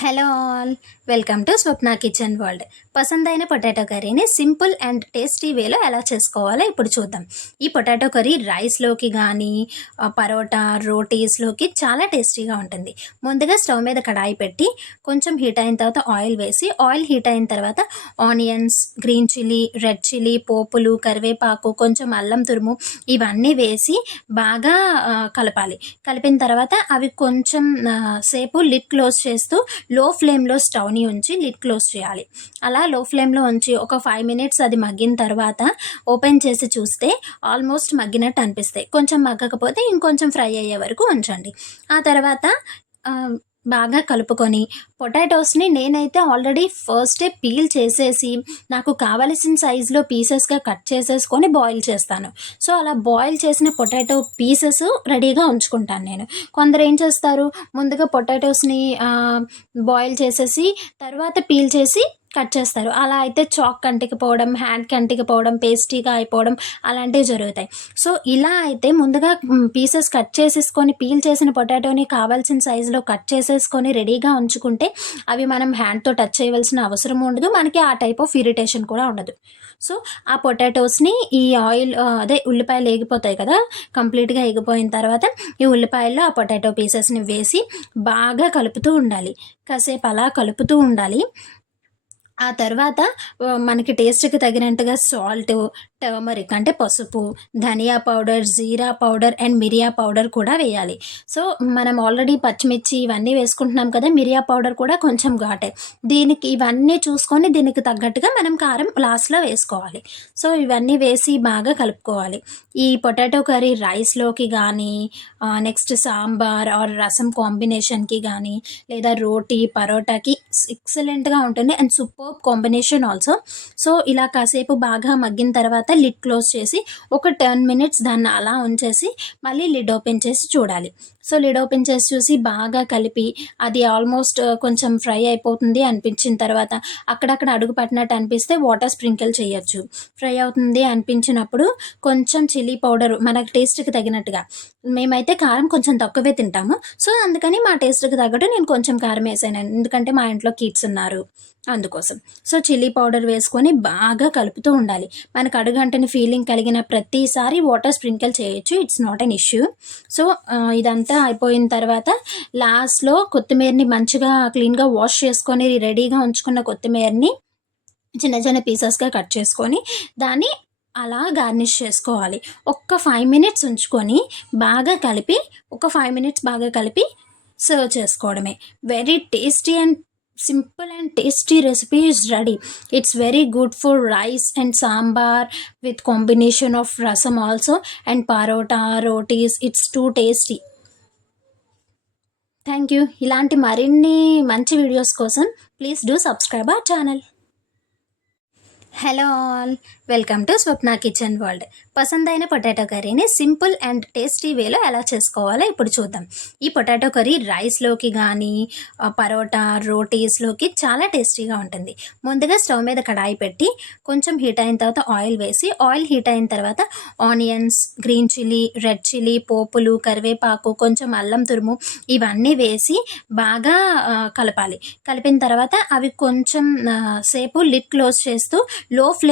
Hello all, welcome to Swapna kitchen world. పసందైన potato కర్రీని simple and tasty వేలో ఎలా చేసుకోవాలో ఇప్పుడు చూద్దాం. ఈ పొటాటో కర్రీ రైస్లోకి కానీ పరోటా రోటీస్లోకి చాలా టేస్టీగా ఉంటుంది. ముందుగా స్టవ్ మీద కడాయి పెట్టి కొంచెం హీట్ అయిన తర్వాత ఆయిల్ వేసి, ఆయిల్ హీట్ అయిన తర్వాత onions, green chilli, red chilli, పోపులు, కరివేపాకు, కొంచెం అల్లం తురుము ఇవన్నీ వేసి బాగా కలపాలి. కలిపిన తర్వాత అవి కొంచెం సేపు లిడ్ క్లోజ్ చేస్తూ లో ఫ్లేమ్లో స్టవ్ని ఉంచి లిడ్ క్లోజ్ చేయాలి. అలా లో ఫ్లేమ్లో ఉంచి ఒక 5 minutes అది మగ్గిన తర్వాత ఓపెన్ చేసి చూస్తే ఆల్మోస్ట్ మగ్గినట్టు అనిపిస్తాయి. కొంచెం మగ్గకపోతే ఇంకొంచెం ఫ్రై అయ్యే వరకు ఉంచండి. ఆ తర్వాత బాగా కలుపుకొని పొటాటోస్ని నేనైతే ఆల్రెడీ ఫస్టే పీల్ చేసేసి నాకు కావలసిన సైజులో పీసెస్గా కట్ చేసేసుకొని బాయిల్ చేస్తాను. సో అలా బాయిల్ చేసిన పొటాటో పీసెస్ రెడీగా ఉంచుకుంటాను నేను. కొందరు ఏం చేస్తారు, ముందుగా పొటాటోస్ని బాయిల్ చేసేసి తర్వాత పీల్ చేసి కట్ చేస్తారు. అలా అయితే చాక్ కంటికిపోవడం, హ్యాండ్ కంటికిపోవడం, పేస్టీగా అయిపోవడం అలాంటివి జరుగుతాయి. సో ఇలా అయితే ముందుగా పీసెస్ కట్ చేసేసుకొని పీల్ చేసిన పొటాటోని కావాల్సిన సైజులో కట్ చేసేసుకొని రెడీగా ఉంచుకుంటే అవి మనం హ్యాండ్తో టచ్ చేయవలసిన అవసరం ఉండదు, మనకి ఆ టైప్ ఆఫ్ ఇరిటేషన్ కూడా ఉండదు. సో ఆ పొటాటోస్ని ఈ ఆయిల్ ఉల్లిపాయలు ఎగిపోతాయి కదా, కంప్లీట్గా ఎగిపోయిన తర్వాత ఈ ఉల్లిపాయల్లో ఆ పొటాటో పీసెస్ని వేసి బాగా కలుపుతూ ఉండాలి. కాసేపు అలా కలుపుతూ ఉండాలి. ఆ తర్వాత మనకి టేస్ట్కి తగినట్టుగా సాల్ట్, టర్మరిక్ అంటే పసుపు, ధనియా పౌడర్, జీరా పౌడర్ అండ్ మిరియా పౌడర్ కూడా వేయాలి. సో మనం ఆల్రెడీ పచ్చిమిర్చి ఇవన్నీ వేసుకుంటున్నాం కదా, మిరియా పౌడర్ కూడా కొంచెం ఘాటే. దీనికి ఇవన్నీ చూసుకొని దీనికి తగ్గట్టుగా మనం కారం లాస్ట్లో వేసుకోవాలి. సో ఇవన్నీ వేసి బాగా కలుపుకోవాలి. ఈ పొటాటో కర్రీ రైస్లోకి కానీ, నెక్స్ట్ సాంబార్ ఆర్ రసం కాంబినేషన్కి కానీ, లేదా రోటీ పరోటాకి ఎక్సలెంట్గా ఉంటుంది and super combination also. So ఇలా కాసేపు బాగా మగ్గిన తర్వాత లిడ్ క్లోజ్ చేసి ఒక 10 minutes దాన్ని అలా ఉంచేసి మళ్ళీ లిడ్ ఓపెన్ చేసి చూడాలి. సో లిడ్ ఓపెన్ చేసి చూసి బాగా కలిపి అది ఆల్మోస్ట్ కొంచెం ఫ్రై అయిపోతుంది అనిపించిన తర్వాత అక్కడక్కడ అడుగు పట్టినట్టు అనిపిస్తే వాటర్ స్ప్రింకిల్ చేయొచ్చు. ఫ్రై అవుతుంది అనిపించినప్పుడు కొంచెం చిల్లీ పౌడర్ మనకు టేస్ట్కి తగినట్టుగా, మేమైతే కారం కొంచెం తక్కువే తింటాము, సో అందుకని మా టేస్ట్కి తగ్గట్టు నేను కొంచెం కారం వేసాను, ఎందుకంటే మా ఇంట్లో కిడ్స్ ఉన్నారు అందుకోసం. సో చిల్లీ పౌడర్ వేసుకొని బాగా కలుపుతూ ఉండాలి. మనకు అడుగంటని ఫీలింగ్ కలిగిన ప్రతిసారి వాటర్ స్ప్రింకిల్ చేయొచ్చు, it's not an issue. So ఇదంతా అయిపోయిన తర్వాత లాస్ట్లో కొత్తిమీరని మంచిగా క్లీన్గా వాష్ చేసుకొని రెడీగా ఉంచుకున్న కొత్తిమీరని చిన్న చిన్న పీసెస్గా కట్ చేసుకొని దాన్ని అలా గార్నిష్ చేసుకోవాలి. ఒక్క 5 minutes ఉంచుకొని బాగా కలిపి ఒక 5 minutes బాగా కలిపి సర్వ్ చేసుకోవడమే. Very tasty and simple and tasty recipe is ready. It's very good for rice and sambar with combination of rasam also and parota rotis. It's too tasty. Thank you. ఇలాంటి మరిన్ని మంచి videos కోసం please do subscribe our channel. Hello all, welcome to Swapna kitchen world. పసందైన potato కర్రీని simple and tasty వేలో ఎలా చేసుకోవాలో ఇప్పుడు చూద్దాం. ఈ పొటాటో కర్రీ రైస్లోకి కానీ పరోటా రోటీస్లోకి చాలా టేస్టీగా ఉంటుంది. ముందుగా స్టవ్ మీద కడాయి పెట్టి కొంచెం హీట్ అయిన తర్వాత ఆయిల్ వేసి, ఆయిల్ హీట్ అయిన తర్వాత onions, green chilli, red chilli, పోపులు, కరివేపాకు, కొంచెం అల్లం తురుము ఇవన్నీ వేసి బాగా కలపాలి. కలిపిన తర్వాత అవి కొంచెం సేపు లిడ్ క్లోజ్ చేస్తూ లో ఫ్లేమ్